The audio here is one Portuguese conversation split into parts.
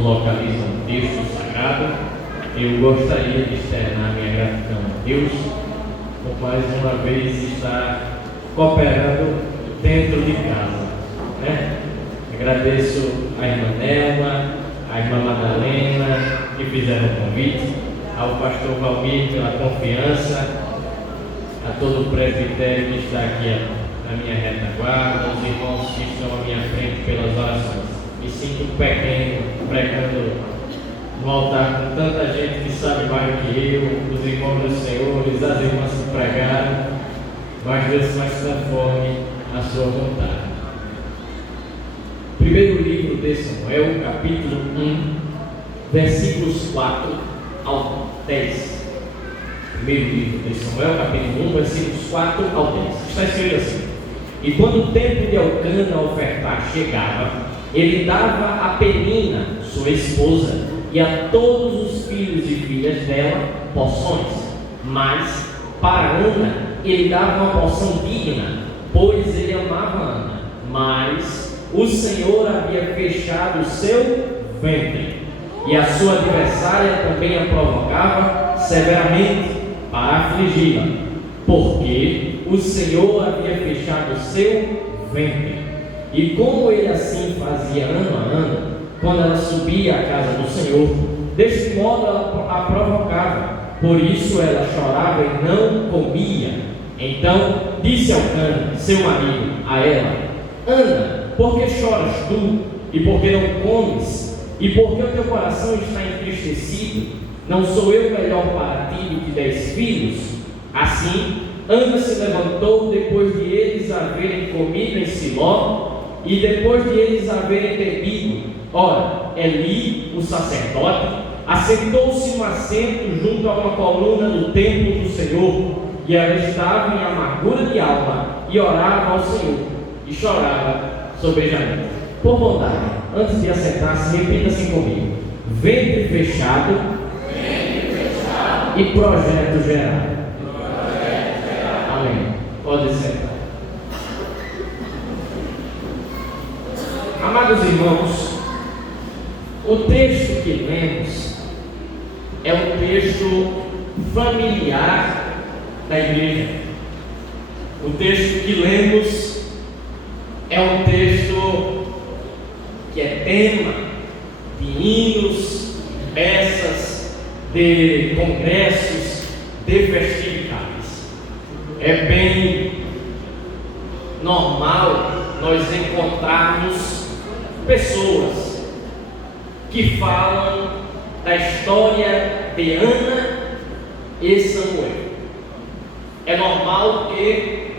irmãos localizam um texto sagrado, eu gostaria de externar minha gratidão a Deus por mais uma vez estar cooperando dentro de casa, né? Agradeço a irmã Nelma, a irmã Madalena, que fizeram o convite, ao pastor Valmir pela confiança, a todo o presbitério que está aqui na minha retaguarda, aos irmãos que estão à minha frente pelas orações. Me sinto pequeno, pregando no altar com tanta gente que sabe mais do que eu, os irmãos dos senhores, as irmãs que pregaram, mas Deus faz conforme a sua vontade. Primeiro livro de Samuel, capítulo 1, versículos 4 ao 10. Primeiro livro de Samuel, capítulo 1, versículos 4 ao 10. Está escrito assim: E quando o tempo de Elcana ofertar chegava, ele dava a Penina, sua esposa, e a todos os filhos e filhas dela porções. Mas para Ana ele dava uma porção digna, pois ele amava Ana. Mas o Senhor havia fechado o seu ventre, e a sua adversária também a provocava severamente para afligi-la, porque o Senhor havia fechado o seu ventre. E como ele assim fazia ano a ano, quando ela subia à casa do Senhor, deste modo ela a provocava, por isso ela chorava e não comia. Então disse Elcana, seu marido, a ela: Ana, por que choras tu? E por que não comes? E por que o teu coração está entristecido? Não sou eu melhor para ti do que 10 filhos? Assim, Ana se levantou depois de eles haverem comido em Siló, e depois de eles haverem bebido. Ora, Eli, o sacerdote, assentou-se um assento junto a uma coluna do templo do Senhor, e ela estava em amargura de alma, e orava ao Senhor, e chorava sobejamente. Por bondade, antes de assentar-se, repita assim comigo: ventre fechado, e projeto gerado. Amém. Pode sentar. Amados irmãos, o texto que lemos é um texto familiar da igreja. O texto que lemos é um texto que é tema de hinos, de peças, de congressos, de festividades. É bem normal nós encontrarmos pessoas que falam da história de Ana e Samuel. É normal que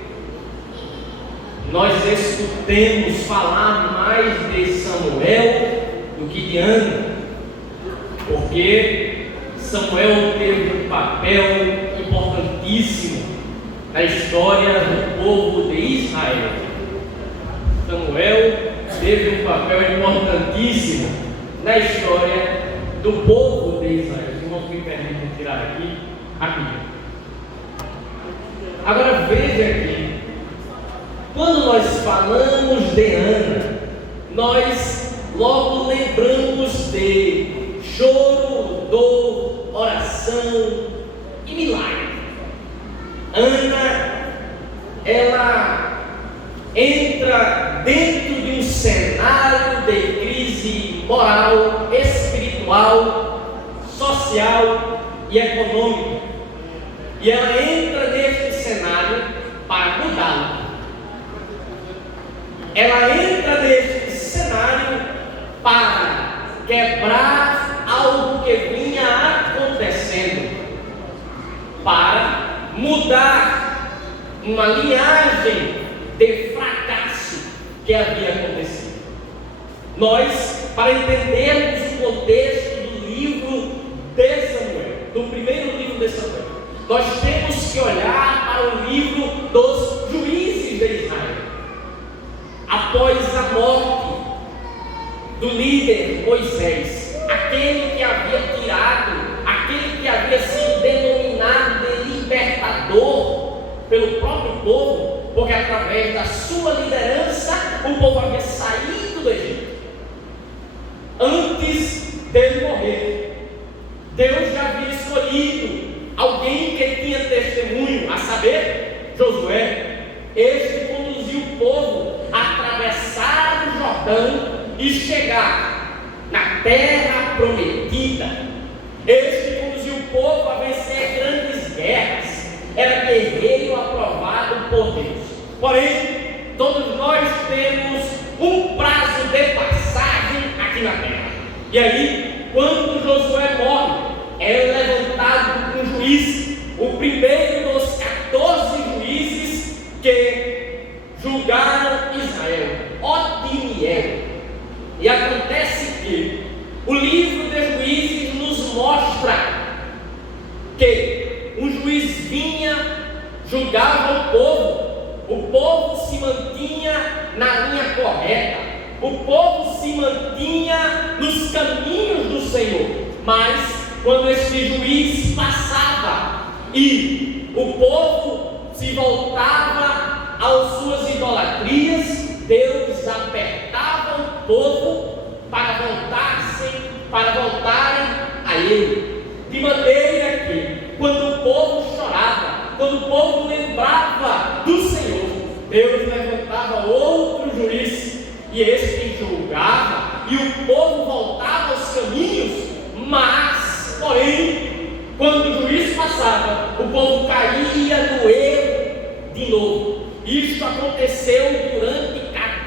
nós escutemos falar mais de Samuel do que de Ana, porque Samuel teve um papel importantíssimo na história do povo de Israel. Samuel teve um papel importantíssimo na história do povo de Israel. Os irmãos me permitem tirar aqui rapidinho. Agora veja aqui, quando nós falamos de Ana, nós logo lembramos de choro, dor, oração e milagre. Ana, ela entra dentro de um cenário de crise moral, espiritual, social e econômica, e ela entra neste cenário para mudá-lo. Ela entra neste cenário para quebrar algo que vinha acontecendo, para mudar uma linhagem de fracasso que havia acontecido. Nós, para entendermos o contexto do livro de Samuel, do primeiro livro de Samuel, nós temos que olhar para o livro dos juízes de Israel. Após a morte do líder Moisés, aquele que havia tirado, aquele que havia sido denominado de libertador pelo próprio povo, porque através da sua liderança o povo havia saído do Egito. Antes Deus já havia escolhido alguém que tinha testemunho, a saber, Josué. Este conduziu o povo a atravessar o Jordão e chegar na terra prometida. Este conduziu o povo a vencer grandes guerras. Era guerreiro aprovado por Deus. Porém, todos nós temos um prazo de passagem aqui na terra. E aí, quando Josué morre, é levantado um juiz, o primeiro dos 14 juízes que julgaram Israel, Otiniel. E acontece que o livro de Juízes nos mostra que um juiz vinha, julgava o povo se mantinha na linha correta, o povo se mantinha nos caminhos do Senhor. Mas quando este juiz passava e o povo se voltava às suas idolatrias, Deus apertava o povo para voltarem a Ele. De maneira que, quando o povo chorava, quando o povo lembrava do Senhor, Deus levantava outro juiz, e este julgava, e o povo voltava aos caminhos. Mas, porém, quando o juiz passava, o povo caía no erro de novo. Isto aconteceu durante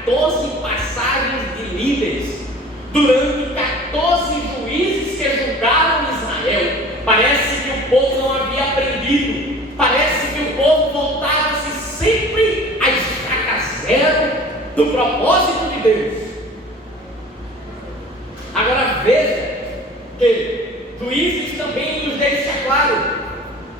14 passagens de líderes, durante 14 juízes que julgaram Israel. Parece que o povo não havia aprendido, parece que o povo voltava-se sempre à estaca zero do propósito de Deus. Agora veja que Juízes também nos deixa claro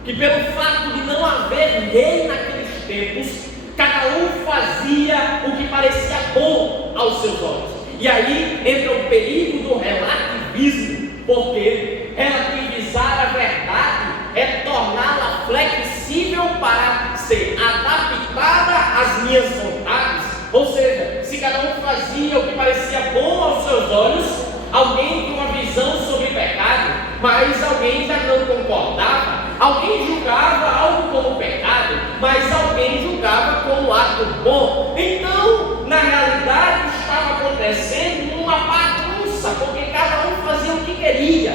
que, pelo fato de não haver rei naqueles tempos, cada um fazia o que parecia bom aos seus olhos. E aí entra o perigo do relativismo, porque relativizar a verdade é torná-la flexível para ser adaptada às minhas vontades. Ou seja, se cada um fazia o que parecia bom aos seus olhos, alguém tinha uma visão sobre pecado, mas alguém já não concordava. Alguém julgava algo como pecado, mas alguém julgava como ato bom. Então, na realidade, estava acontecendo uma bagunça, porque cada um fazia o que queria.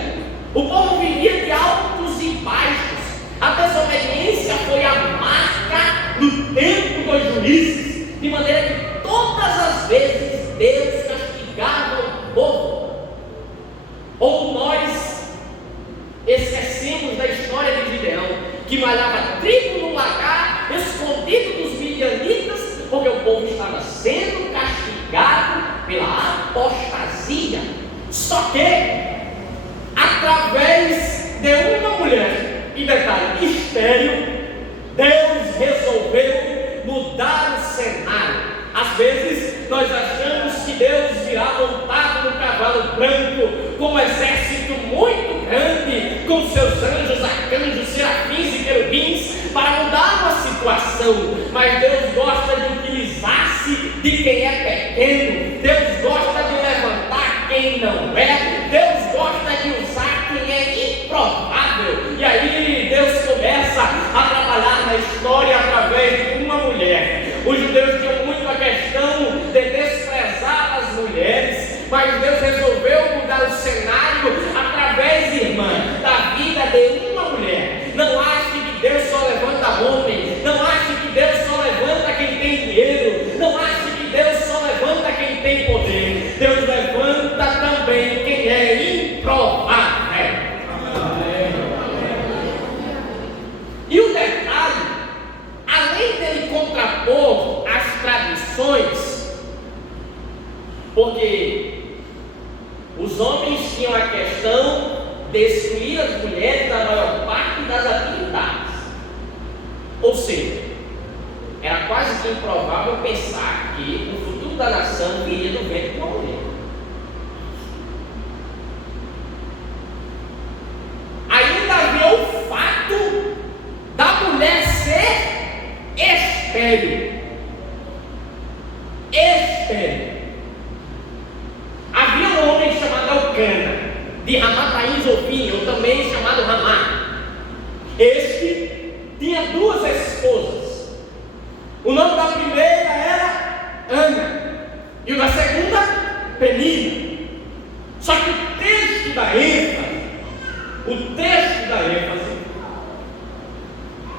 O povo vivia de altos e baixos. A desobediência foi a marca do tempo dos juízes, de maneira que todas as vezes Deus castigava o povo. Ou nós esquecemos da história de Gideão, que malhava trigo no lagar, escondido dos midianitas, porque o povo estava sendo castigado pela apostasia. Só que, através de uma mulher, e detalhe, estéril, Deus resolveu mudar o cenário. Às vezes nós achamos que Deus virá montado no cavalo branco, com um exército muito grande, com seus anjos, arcanjos, serafins e querubins, para mudar uma situação. Mas Deus gosta de utilizar-se de quem é pequeno. Deus gosta de levantar quem não é. Deus gosta de usar quem é improvável. E aí Deus começa a trabalhar na história através de uma mulher. Os judeus tinham muito a questão de desprezar as mulheres, mas Deus resolveu mudar o cenário através, irmã, da vida de uma mulher. Não ache que Deus só levanta homens, não ache que Deus só levanta quem tem dinheiro, não ache que Deus só levanta quem tem poder. Deus levanta também quem é improvável. E o detalhe, além dele contrapor as tradições, porque os homens tinham a questão de excluir as mulheres da maior parte das atividades. Ou seja, era quase que improvável pensar que o futuro da nação viria do ventre de uma mulher. Ainda havia o fato da mulher ser estéril. Havia um homem chamado Elcana, de Ramataim Zofim, ou também chamado Este tinha 2 esposas. O nome da primeira era Ana e o da segunda, Penina. Só que o texto da ênfase,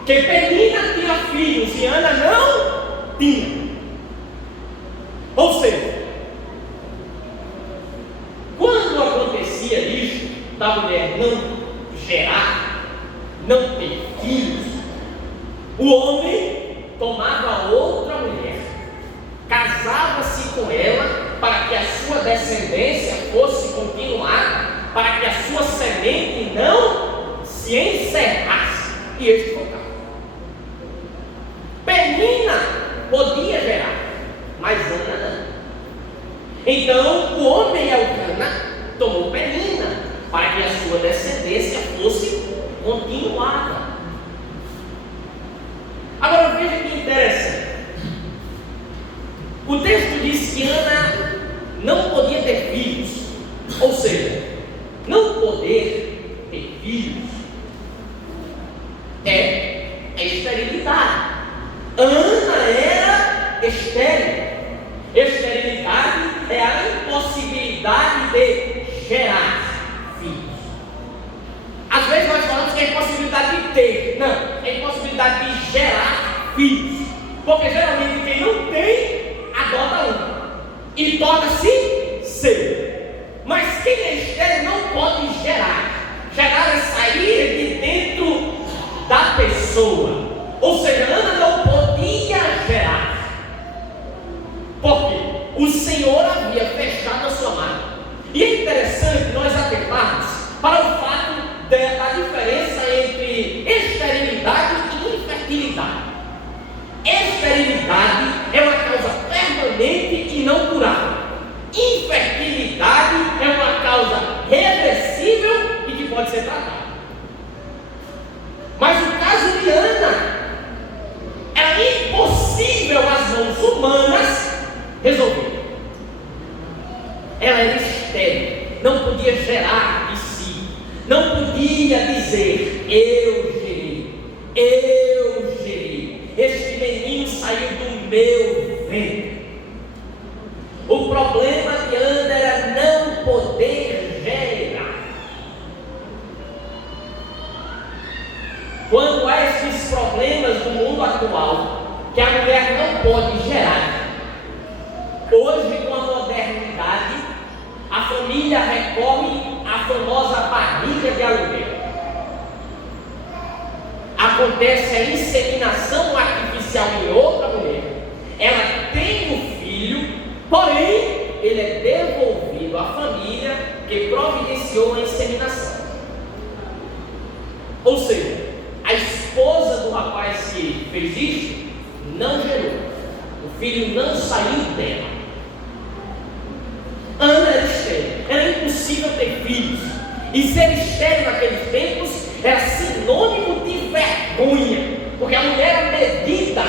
que Penina tinha filhos e Ana não tinha. Ou seja, quando acontecia isso, da mulher não gerar, não ter filhos, o homem tomava outra mulher, casava-se com ela para que a sua descendência fosse continuada, para que a sua semente não se encerrasse e este voltava. Penina podia gerar, mas Ana não. Então o homem Elcana tomou Penina para que a sua descendência fosse continuada. Agora veja que interessante. O texto diz que Ana não podia ter filhos, ou seja, não poder ter filhos é esterilidade. Ana era estéril. Esterilidade é a impossibilidade de gerar filhos. Às vezes nós falamos que é impossibilidade de ter, não, é impossibilidade de gerar filhos, porque geralmente quem não tem, adota um e torna-se seu. Mas quem é estéril não pode gerar. Gerar é sair de dentro da pessoa. Ou seja, Ana não podia gerar, porque o Senhor havia fechado a sua mão. E é interessante nós atentarmos para o fato da diferença entre esterilidade e infertilidade. Esterilidade é uma causa permanente e não curável. Infertilidade é uma causa reversível e que pode ser tratada. Mas o caso de Ana era impossível às mãos humanas resolver. Ela era estéril, não podia gerar de si, não podia dizer: eu gerei, este menino saiu do meu ventre. O problema de Ana era não poder gerar. Quando há esses problemas no mundo atual, que a mulher não pode gerar, hoje com a modernidade, a família recorre à famosa barriga de aluguel. Acontece a inseminação artificial em outra mulher. Ela tem o filho, porém ele é devolvido à família que providenciou a inseminação. Ou seja, a esposa do rapaz que fez isso não gerou, o filho não saiu dela. Ana era estéril, era impossível ter filhos, e ser estéril naqueles tempos era sinônimo de vergonha, porque a mulher era medida,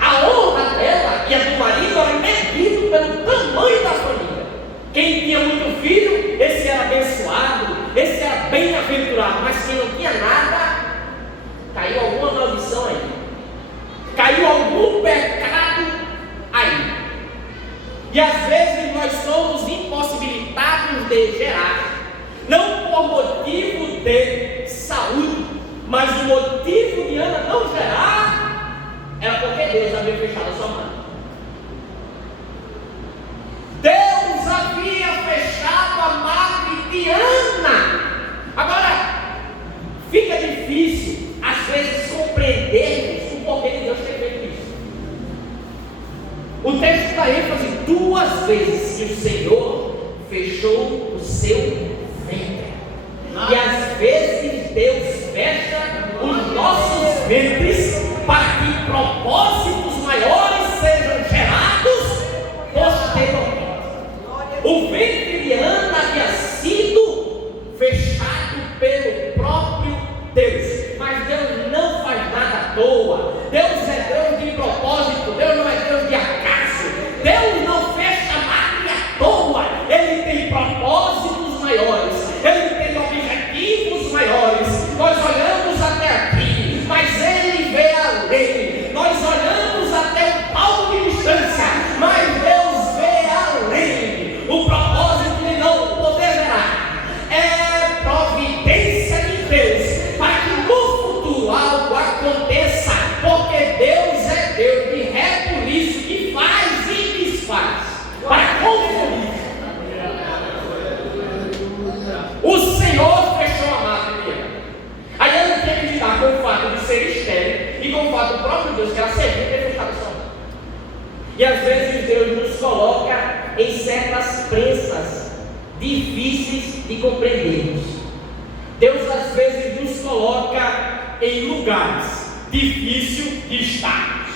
a honra dela e a do marido era medido pelo tamanho da família. Quem tinha muito filho, esse era abençoado, esse era bem-aventurado, mas quem não tinha nada, caiu alguma maldição aí, caiu algum pecado aí. E às vezes nós somos impossibilitados de gerar, não por motivo de saúde, mas o motivo de Ana não gerar era porque Deus havia fechado a sua mão. Deus havia fechado a madre de Ana. Agora, fica difícil às vezes compreendermos o porquê de Deus ter feito isso. O texto dá ênfase 2 vezes que o Senhor fechou o seu ventre. E às vezes Deus fecha os nossos ventres para que propósitos maiores sejam gerados posteriormente. O ventre de Ana havia sido fechado pelo próprio Deus, mas Deus não faz nada à toa. Deus é Deus de propósito, Deus não é Deus de acaso. Deus não fecha a madre à toa, Ele tem propósitos maiores, Ele tem objetivos maiores. Nós olhamos difíceis de compreendermos. Deus às vezes nos coloca em lugares difíceis de estarmos.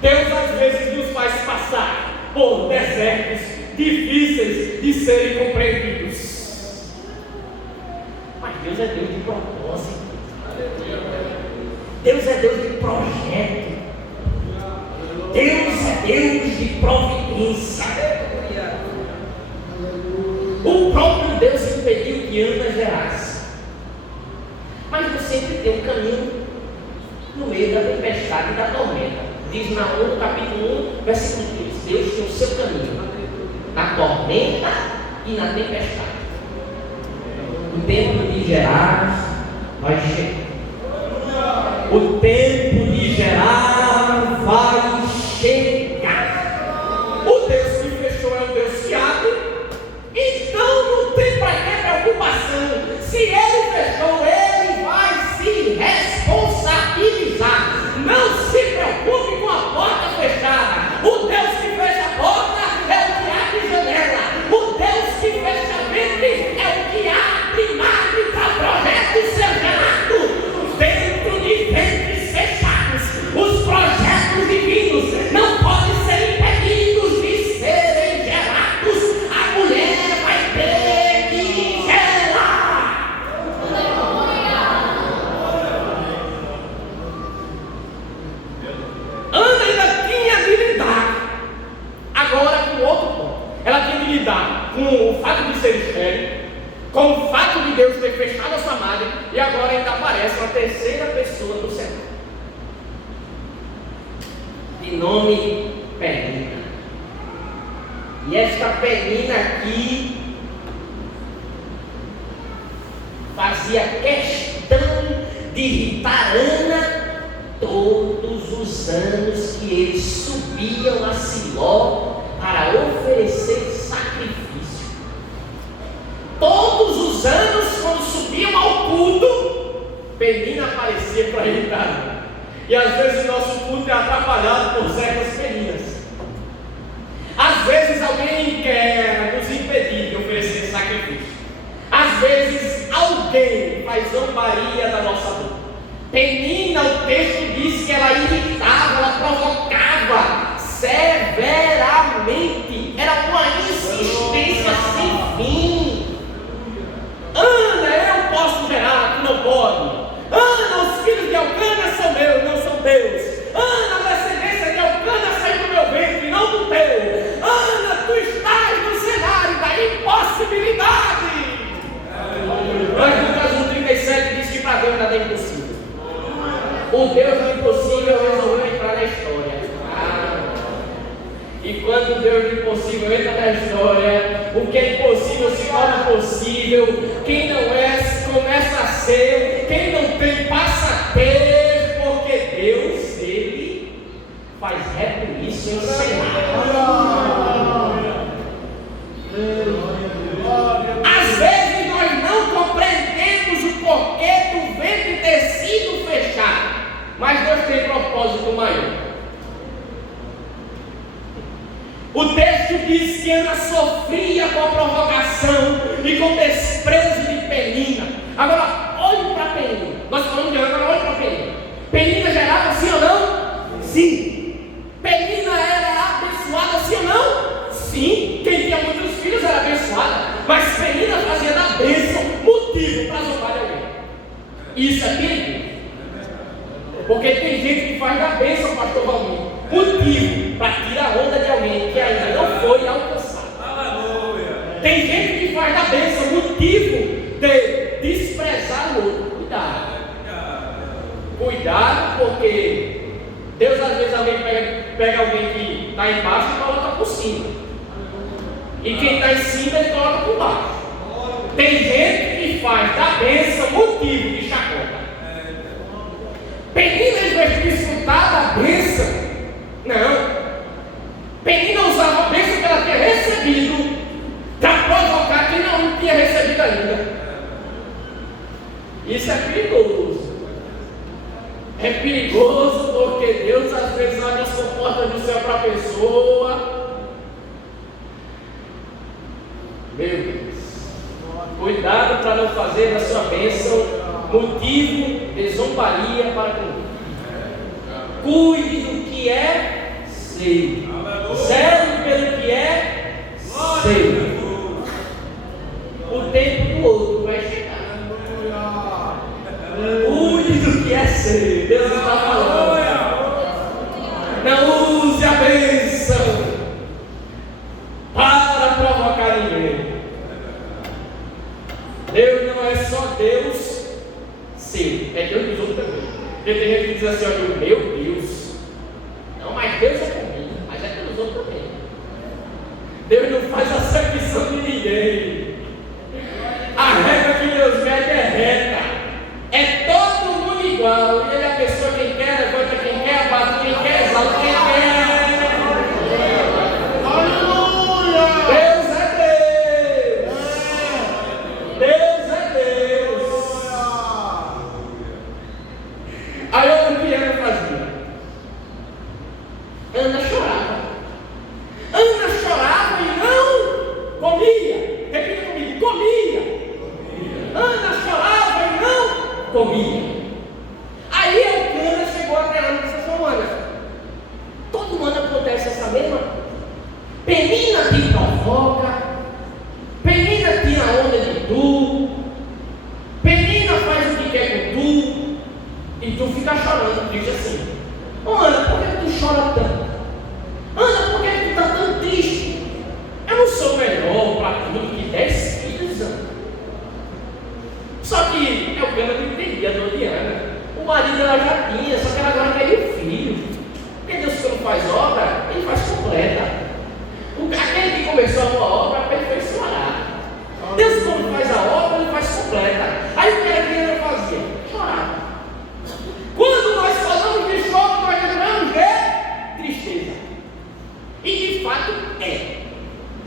Deus às vezes nos faz passar por desertos difíceis de serem compreendidos. Mas Deus é Deus de propósito. Deus é Deus de projeto. Deus é Deus de providência. O próprio Deus impediu que Ana gerasse. Mas Deus sempre tem um caminho no meio da tempestade e da tormenta. Diz Naum, capítulo 1, versículo 3. Deus tem o seu caminho na tormenta e na tempestade. O tempo de gerar vai chegar. O tempo de gerar vai chegar. O Deus que fechou é o Deus que abre. Então não tem para que preocupação. Se Ele fechou, Ele vai se responsabilizar. Não se preocupe com a porta fechada. O Deus que fecha a porta é o que abre janela. O Deus que fecha ventre é o que abre margem para projetos ser gerado. Dentro de ventres fechados, os projetos divinos não podem ser impedidos de serem gerados. A mulher vai ter que gerar. Ana ainda tinha de lidar agora com outro ponto. Ela tinha de lidar com o fato de ser estéril, com o fato de Deus ter fechado a sua madre, e agora ainda aparece uma terceira pessoa do céu, de nome Penina. E esta Penina aqui fazia questão de irritar Ana todos os anos que eles subiam a Siló para oferecer sacrifício. Todos os anos, quando subiam ao culto, Penina aparecia para irritar. E às vezes nosso culto é atrapalhado por certas peninas. Às vezes alguém quer nos impedir de oferecer sacrifício. Às vezes alguém faz zombaria da nossa dor. Penina, o texto diz que ela irritava, ela provocava severamente. Era uma insistência sem fim. Ana, eu posso gerar, tu não pode. Ana, os filhos de Elcana são meus, não são teus. Ana, a descendência de Elcana saiu do meu ventre, não do teu. Ana, tu estás no cenário da impossibilidade. Mas Lucas 1,37 diz que para Deus nada é impossível. O Deus do impossível resolveu entrar na história. E quando o Deus do impossível entra na história, o que é impossível se torna possível. Quem não é, começa a ser. Quem não tem, passa a ter. Porque Deus, Ele faz rebuliço em cenário. Às vezes nós não compreendemos o porquê do ventre ter sido fechado. Mas Deus tem propósito maior. O texto diz que Ana sofria com a provocação e com o desprezo de Penina. Agora, olhe para Penina. Nós falamos de Ana, agora olhe para Penina. Penina gerava sim ou não? Sim. Penina era abençoada sim ou não? Sim. Quem tinha muitos filhos era abençoada. Mas Penina fazia da bênção motivo para zombar de alguém. Isso é perigo. Porque tem gente que faz da bênção, pastor Valmir, motivo para tirar onda de alguém que ainda não foi alcançado. Aleluia. Tem gente que faz da bênção motivo de desprezar o outro. Cuidado. Cuidado, porque Deus às vezes alguém pega alguém que está embaixo e coloca por cima. E quem está em cima ele coloca por baixo. Tem gente que faz da bênção motivo de chacota. Penina, em vez de desfrutar da bênção, não. Penina usava a bênção que ela tinha recebido para provocar quem não tinha recebido ainda. Isso é perigoso. É perigoso porque Deus às vezes abre as portas do céu para a pessoa. Meu Deus. fazer da sua bênção motivo de zombaria para comigo. Cuide do que é seu. Zele pelo que é seu. O tempo do outro vai chegar. Cuide do que é seu. Deus está falando. Não use a bênção para provocar ninguém. Deus não é só Deus seu, é Deus dos outros também. Porque tem gente que diz assim: olha, meu Deus. Não, mas Deus é comigo, mas é pelos outros também. Deus não faz acepção de ninguém. A regra que Deus mede é reta. É todo mundo igual. Ele abençoa quem quer, levanta quem quer, abate quem quer, exalta quem quer. Aleluia! Deus é Deus! Deus é Deus! Aí olha o que Ana fazia. Ana chorava. Ana chorava e não comia. Repita comigo: comia. Ana chorava e não comia. Aí Elcana chegou até Ana e disse assim: Ana, todo ano acontece essa mesma coisa. Penina te provoca, Penina tira onda de tu, Penina faz o que quer com tu, e tu fica chorando. Diz assim: Ana, por que tu chora tanto? Ana, por que tu está tão triste? Eu não sou melhor para tudo que 10 filhos, Ana. Só que Elcana não entendia a dor de Ana. O marido ela já tinha, só que ela agora queria o filho. Porque Deus, quando faz obra, ele faz completa. Aquele que começou a boa obra, aperfeiçoará. Deus, quando faz a obra, ele faz completa. Aí o que era que ela fazia? Chorava. Quando nós falamos de choro, nós lembramos de tristeza. E de fato é.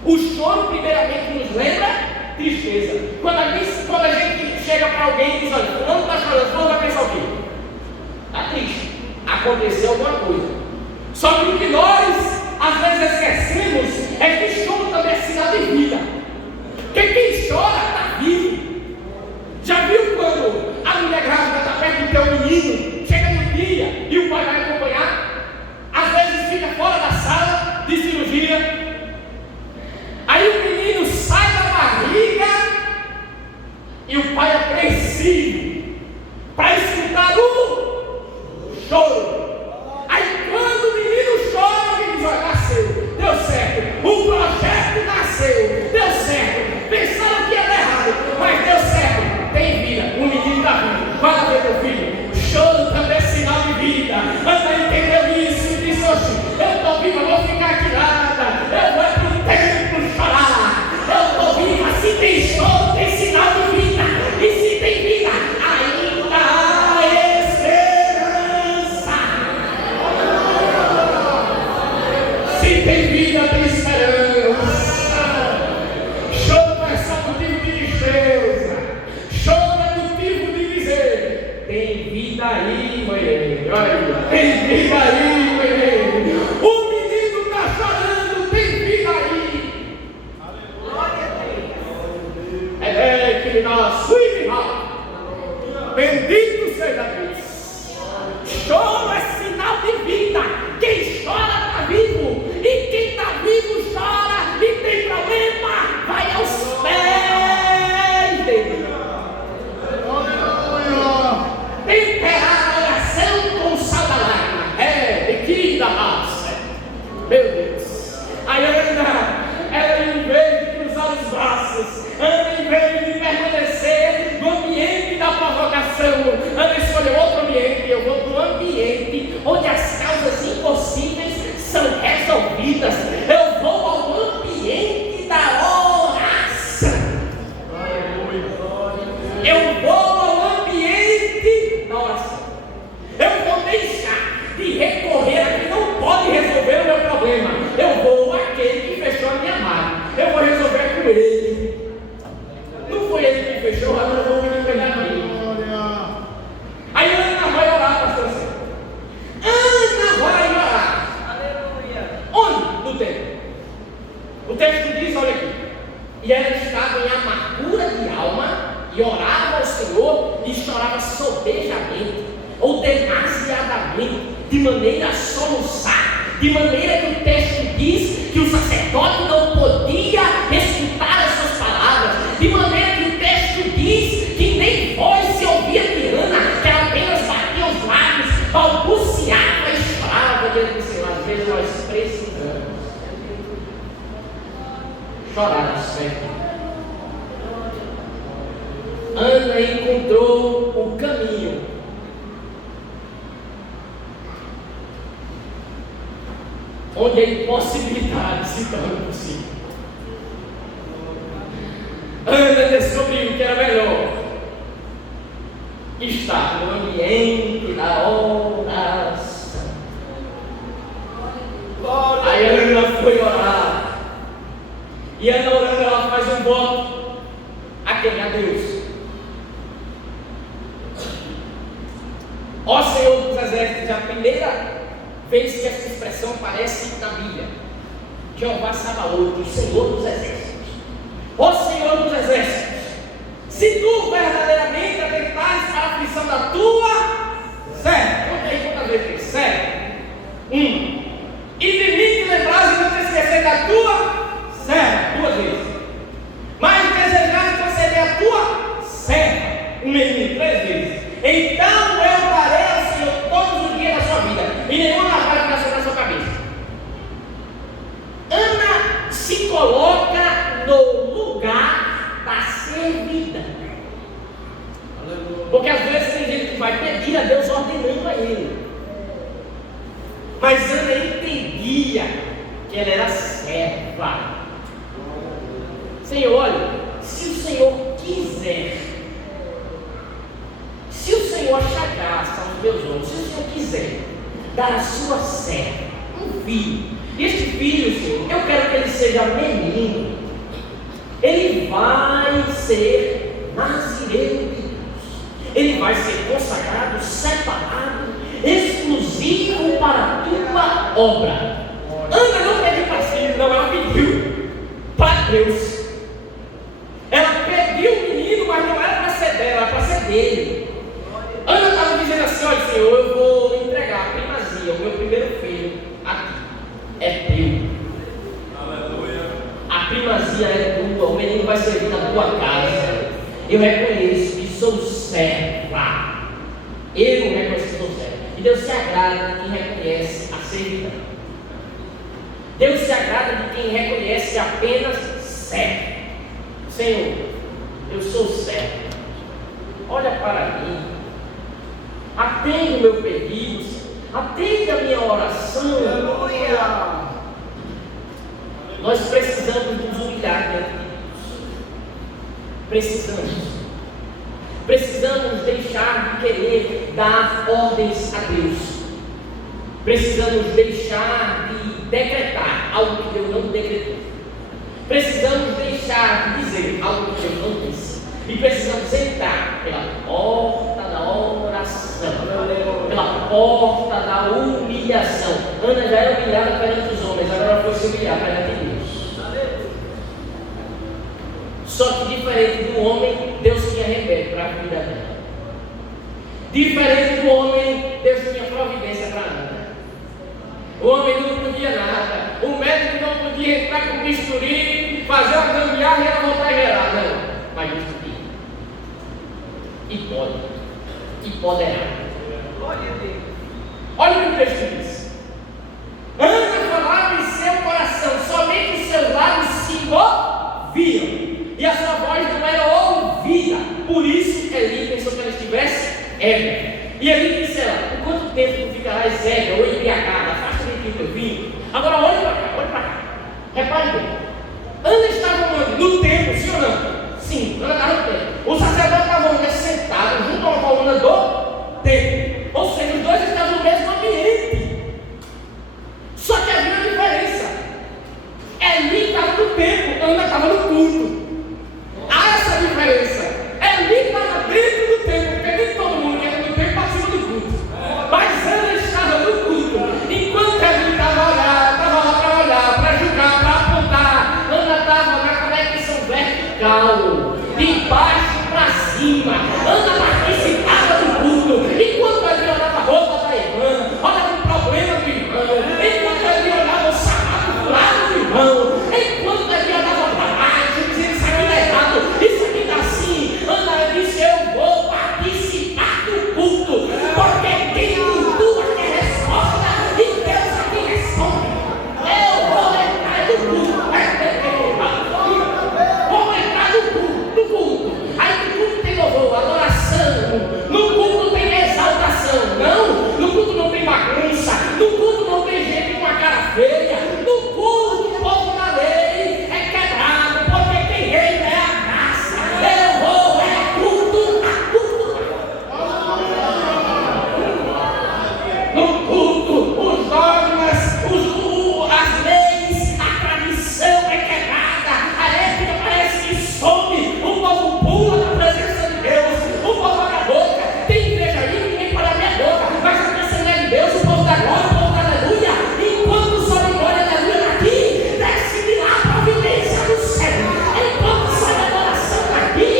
O choro, primeiramente, nos lembra tristeza. Quando a gente chega para alguém e diz: olha, fulano está chorando, fulano vai pensar o quê? Está triste. Aconteceu alguma coisa. Só que o que nós às vezes esquecemos é que choro também é sinal de vida. Porque quem chora está vivo. Já viu quando a mulher grávida está perto de ter um menino, chega no dia e o pai vai acompanhar? Às vezes fica fora da sala de cirurgia. Aí o menino sai da barriga e o pai apreensivo para escutar o choro. Aí quando o menino chora, ele diz: olha, nasceu, deu certo, o projeto nasceu, deu certo. Pensaram que ia dar errado, mas deu certo, tem vida, o menino está vivo. Vai lá ver meu filho. Choro também é sinal de vida. Ana entendeu isso e disse: oxe, eu estou viva, vou ficar aqui nada, eu vou para o templo chorar. Eu estou viva, se tem choro, tem sinal de vida. E se tem vida, ainda há esperança. Se tem vida, tem esperança. Choro não é só motivo de tristeza. Choro é motivo de dizer: tem vida aí, mulher. Olha, tem vida aí, mulher. O menino está chorando, tem vida aí. É que nós bendito seja Deus. Choro é sinal de vida. Quem chora está vivo. E quem está vivo chora e tem problema, vai aos pés dele. Temperar a oração com sal da lágrima. É, querida raça. Meu Deus. A Ana, ela em vez de cruzar os braços, Ana em vez de permanecer no ambiente da provocação, e orava ao Senhor e chorava sobejamente, ou demasiadamente, de maneira a soluçar, de maneira que o texto diz que o sacerdote não podia escutar as suas palavras, de maneira que o texto diz que nem voz se ouvia de Ana, que ela apenas batia os lábios, balbuciava e chorava diante do Senhor. Às vezes nós precisamos chorar ao Senhor. Ana encontrou o caminho onde a impossibilidade se torna possível. Ana descobriu que era melhor estar no ambiente da oração. Aí Ana foi orar. E Ana orando, ela faz um voto. A quem? A Deus. Ó Senhor dos Exércitos, é a primeira vez que essa expressão aparece na Bíblia. Jeová Sabaoth, o Senhor dos Exércitos. Ó Senhor dos Exércitos, se tu verdadeiramente atentares para a aflição da tua serva, conta aí quantas vezes? Serva. E de mim te lembrares e não te esquecer da tua serva, 2 vezes. Mas desejares conceder a tua serva, um menino, 3 vezes. Então eu darei ao Senhor todos os dias da sua vida, e nenhuma navalha ficará sobre a sua cabeça. Ana se coloca no lugar da servidão. Porque às vezes tem gente que vai pedir a Deus ordenando a ele. Mas Ana entendia que ela era serva. Senhor, olha, se o Senhor quiser, se o Senhor chegasse aos meus olhos, se o Senhor quiser dar a sua serva um filho, este filho, Senhor, eu quero que ele seja menino, ele vai ser nazireu de Deus, ele vai ser consagrado, separado, exclusivo para a tua obra. Ana não pediu para si, não, ela pediu para Deus. Ela pediu o menino, mas não era para ser dela, era para ser dele. Ana estava dizendo assim: olha, Senhor, eu vou entregar a primazia, o meu primeiro filho, aqui, é teu. Aleluia. A primazia é tua, o menino vai servir na tua casa. Eu reconheço que sou serva. Eu reconheço que sou serva. E Deus se agrada de quem reconhece a servidão. Deus se agrada de quem reconhece apenas servo. Senhor, eu sou servo. Olha para mim. Atende o meu pedido. Atende a minha oração. Aleluia. Nós precisamos nos humilhar diante de Deus. Precisamos deixar de querer dar ordens a Deus. Precisamos deixar de decretar algo que Deus não decretou. Precisamos deixar de dizer algo que Deus não disse. E precisamos entrar pela porta da oração, pela porta da humilhação. Ana já era humilhada perante os homens, agora foi se humilhar perante Deus. Só que diferente do homem, Deus tinha remédio para a vida dela. Diferente do homem, Deus tinha providência para Ana. O homem não podia nada, o médico não podia entrar com bisturi, fazer uma gambiarra e ela voltar a gerar, não. Mas Deus podia. E pode. E poderá. Olha o que o texto diz. Ana falava em seu coração, somente os seus lábios se ouviam, e a sua voz não era ouvida. Por isso Eli pensou que ela estivesse ébria. E Eli disse a ela: por quanto tempo tu ficarás ébria ou embriagada? Afasta de ti o teu vinho. Agora olhe para cá, olhe para cá. Repare bem. Ana estava no templo, sim ou não? Sim, Ana estava no templo. O sacerdote estava sentado junto a uma coluna do templo. Ou seja, os dois estavam no mesmo ambiente. Só que havia uma diferença. Eli estava no templo, Ana estava no culto. Há essa diferença. Eli estava dentro do templo, porque nem todo mundo que entra no templo participa do culto. Mas Ana estava no culto. cima. Ana participava do culto. Enquanto ele olhava a roupa da irmã, olhava o problema do irmão, enquanto ele olhava o sapato furado do irmão, enquanto ele olhava para baixo, dizendo isso aqui está errado, isso aqui está assim, Ana disse: eu vou participar do culto, porque quem cultua quer resposta e Deus é quem responde. Eu vou entrar no culto. Vou entrar no culto. Aí no culto tem louvor, adoração. No culto tem exaltação. Não, no culto não tem bagunça. No culto não tem gente com a cara feia. No culto o povo da lei é quebrado, porque quem reina é a graça. Eu vou culto a culto. No culto, os dogmas, as leis, a tradição é quebrada, a ética parece que some, o povo pula na presença de Deus, o povo abre a boca. Tem igreja aí, ninguém pode abrir a boca, mas a Assembleia de Deus, o povo da glória, o povo da aleluia. Enquanto sobe glória, aleluia daqui, desce de lá a providência do céu. Enquanto sobe a adoração daqui,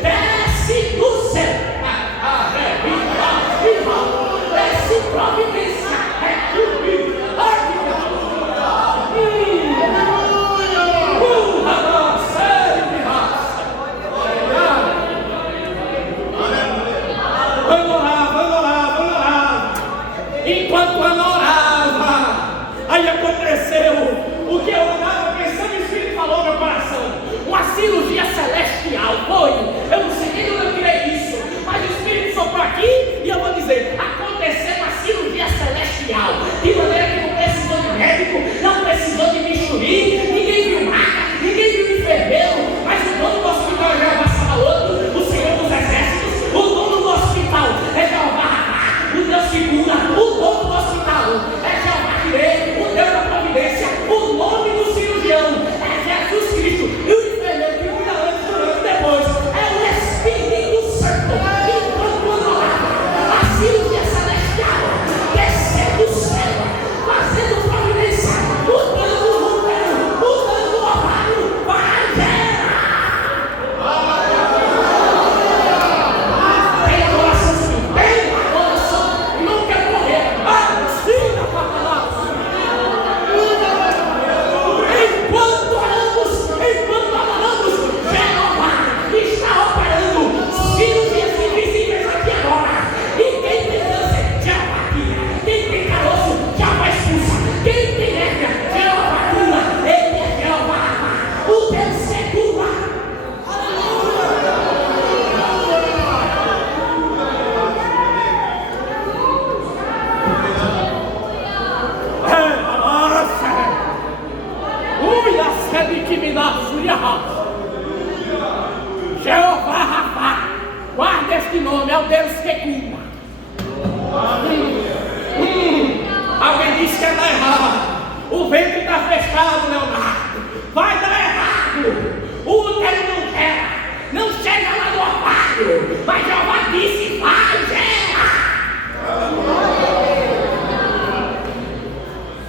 desce do céu. Desce providência. Enquanto Ana orava, aí aconteceu o que eu orava pensando, e o Espírito falou no meu coração: uma cirurgia celestial. Foi, eu não sei nem onde eu tirei isso, mas o Espírito soprou aqui e eu vou dizer: aconteceu uma cirurgia celestial, de maneira que não precisou de médico, não precisou de bisturi, ninguém viu maca, ninguém viu enfermeiro, mas o dono do hospital é Jeová Sabaoth, o Senhor dos Exércitos. O dono do hospital é Jeová Rapá, o Deus que cura. O dono do hospital é Jeová Jireh, o Deus da providência. O nome do cirurgião é Jesus Cristo, e o enfermeiro que cuida antes, durante e depois é o Espírito Santo. Enquanto orava, a cirurgia celestial desceu do céu, fazendo providência, mudando o número, mudando o horário, vai gerar. Tem adoração, sim, tem adoração, não quer correr. Sim, enquanto adoramos, Jeová está operando cirurgias invisíveis aqui agora. E quem tem câncer, Jeová tira. Quem tem caroço, Jeová expulsa. Quem tem hérnia, Jeová cura. Ele é Jeová, o Deus é cura. Jeová Rapá, guarda este nome, é o Deus que cura. Alguém disse que vai dar errado. O vento está fechado, Leonardo. Vai dar errado. O útero não gera, não chega lá no ovário, mas Jeová disse: vai gerar.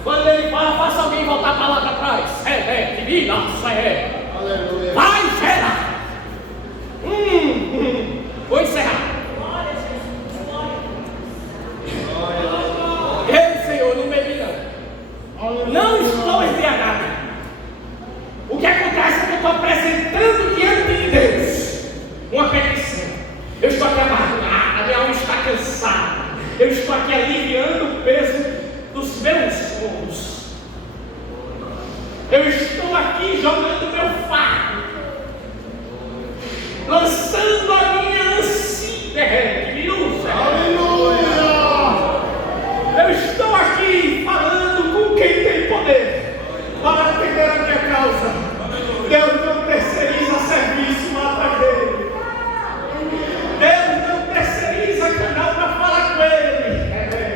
Quando ele fala, faça alguém voltar para lá para trás. Vai gerar. Vou encerrar. Ei, Senhor, não bebi não. Não estou embriagado. O que acontece é que eu estou apresentando diante de Deus uma petição. Eu estou aqui amargurado, a minha alma está cansada. Eu estou aqui aliviando o peso dos meus ombros. Eu estou aqui jogando meu fardo, lançando a minha ansiedade. Aleluia! Eu estou aqui falando com quem tem poder para atender a minha causa. Deus não terceiriza serviço lá para dele. Deus não terceiriza canal para falar com ele.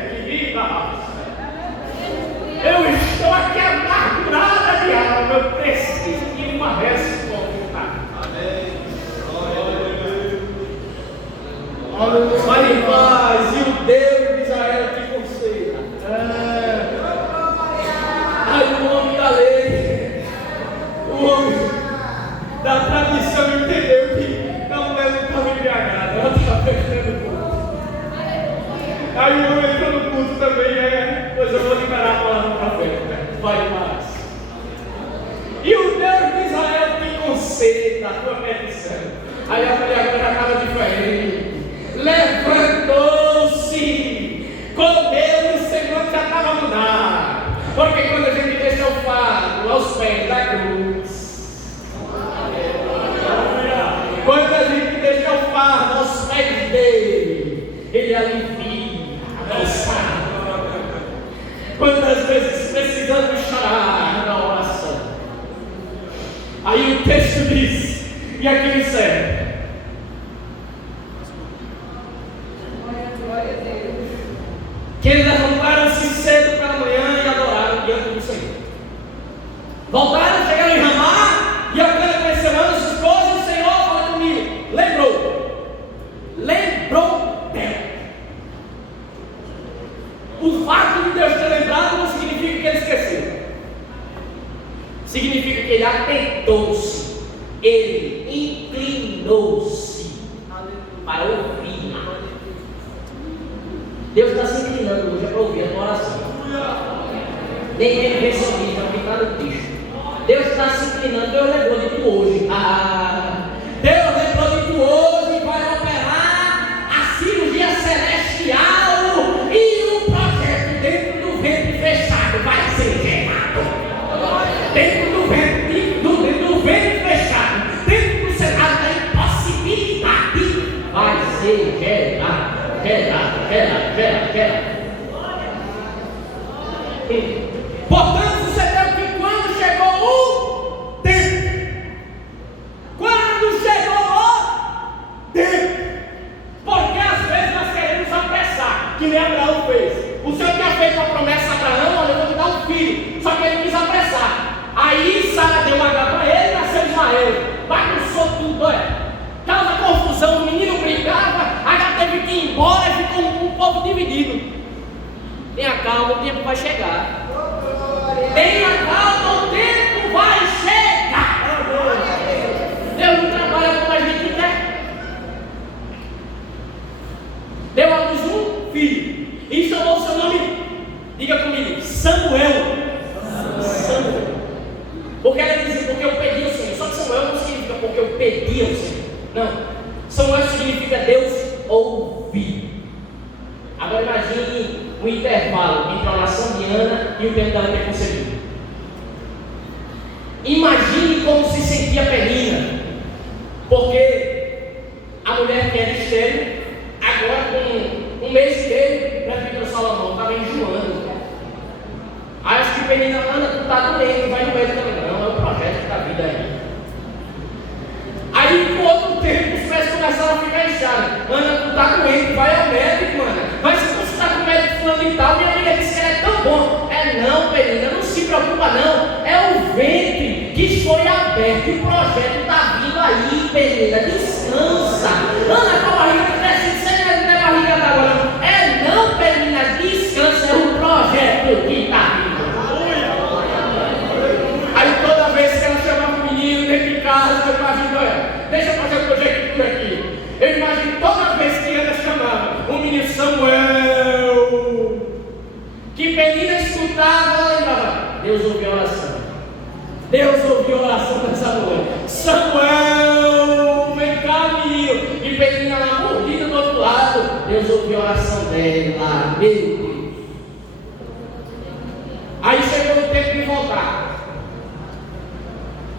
Que vida! Eu estou aqui amargurada de alma, eu preciso Ele alivia a cansada. Quantas vezes precisamos chorar na oração? Aí o texto diz, e aqui encerra: que eles levantaram-se cedo pela manhã e adoraram diante do Senhor. Voltaram, chegaram em Ramá, e ao canto das semanas, sua esposa, o Senhor falou comigo. Lembrou dela. O fato de Deus ter lembrado não significa que ele esqueceu. Significa que ele atentou-se, ele inclinou-se para ouvir. Deus está se inclinando hoje para ouvir a tua oração. Ninguém vê seu vídeo, não está no texto. Deus está se inclinando. Deus lembrou de tu hoje. Deus lembrou de tu hoje e vai operar a cirurgia celestial e o projeto dentro do ventre fechado vai ser gerado. Dentro do ventre fechado, dentro do cenário da impossibilidade, vai ser gerado. Portanto, sucedeu que quando chegou o tempo, porque às vezes nós queremos apressar, que nem Abraão fez. O Senhor tinha feito a promessa a Abraão: olha, eu vou te dar um filho, só que ele quis apressar. Aí Sara deu H para ele, nasceu Ismael, bagunçou tudo, causa confusão, o menino brincava, aí já teve que ir embora e ficou um povo dividido. Tenha calma, o tempo vai chegar. Tenha calma, o tempo vai chegar. Deus não trabalha como a gente quer. Deu a luz um filho e chamou o seu nome, diga comigo, Samuel. Porque ela dizia, porque eu pedi ao Senhor. Só que Samuel não significa porque eu pedi ao Senhor. Não, Samuel significa Deus ouvir. Agora imagine o intervalo entre a oração de Ana e o tempo dela ter concebido. Imagine como se sentia Penina, porque a mulher que era estéril, agora com um mês e meio, para vir para Salomão, estava enjoando. Aí acho que Penina, Ana, tu está doente, vai no médico também. Não, é o projeto da vida aí. Aí, com outro tempo, os pés começaram a ficar inchados. Ana, tu tá doente, vai ao médico, Ana. Mas se você está com o médico fulano e tal, minha amiga disse que ele é tão bom. Não, Penina, não se preocupa não. É o ventre que foi aberto e o projeto está vindo aí, Penina. Descansa. Ana, com a barriga crescendo, você não é barriga d'água não. Não, Penina, descansa. É o projeto que está vindo. Aí toda vez que ela chamava o menino dentro de casa, eu imagino, deixa eu fazer um projeto aqui. Eu imagino toda vez que ela chamava o menino Samuel, que Penina escutava, ela lembrava, Deus ouviu a oração. Deus ouviu a oração de Samuel. Samuel, vem cá, menino. E Penina lá mordida do outro lado. Deus ouviu a oração dela. Meu Deus. Aí chegou o tempo de voltar.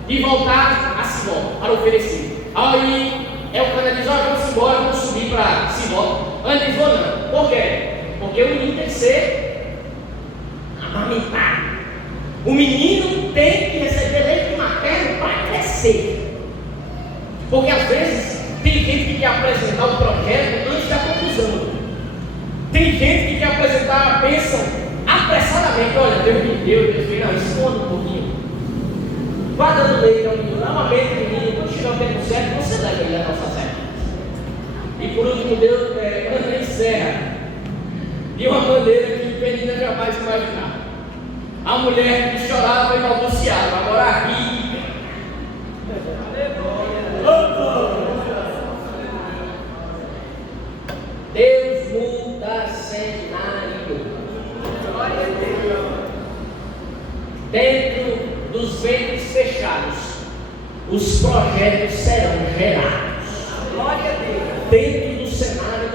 E voltar a Siló para oferecer. Aí Elcana diz: olha, vamos embora, vamos subir para Siló. Ana diz: vou não. Por quê? Porque o menino tem que ser amamentado. O menino tem que receber leite materno para crescer. Porque às vezes tem gente que quer apresentar o projeto antes da conclusão. Tem gente que quer apresentar a bênção apressadamente. Olha, Deus me deu, Deus me deu. Não, esconda um pouquinho. Vá dando leite ao menino, amamente o menino. Quando chegar o tempo certo, você leva ele a nossa certa. E por último, Deus encerra de uma maneira que Penina jamais imaginava. A mulher que chorava e balbuciava, agora ri. Deus muda cenário. Dentro dos ventres fechados, os projetos serão gerados. Dentro do cenário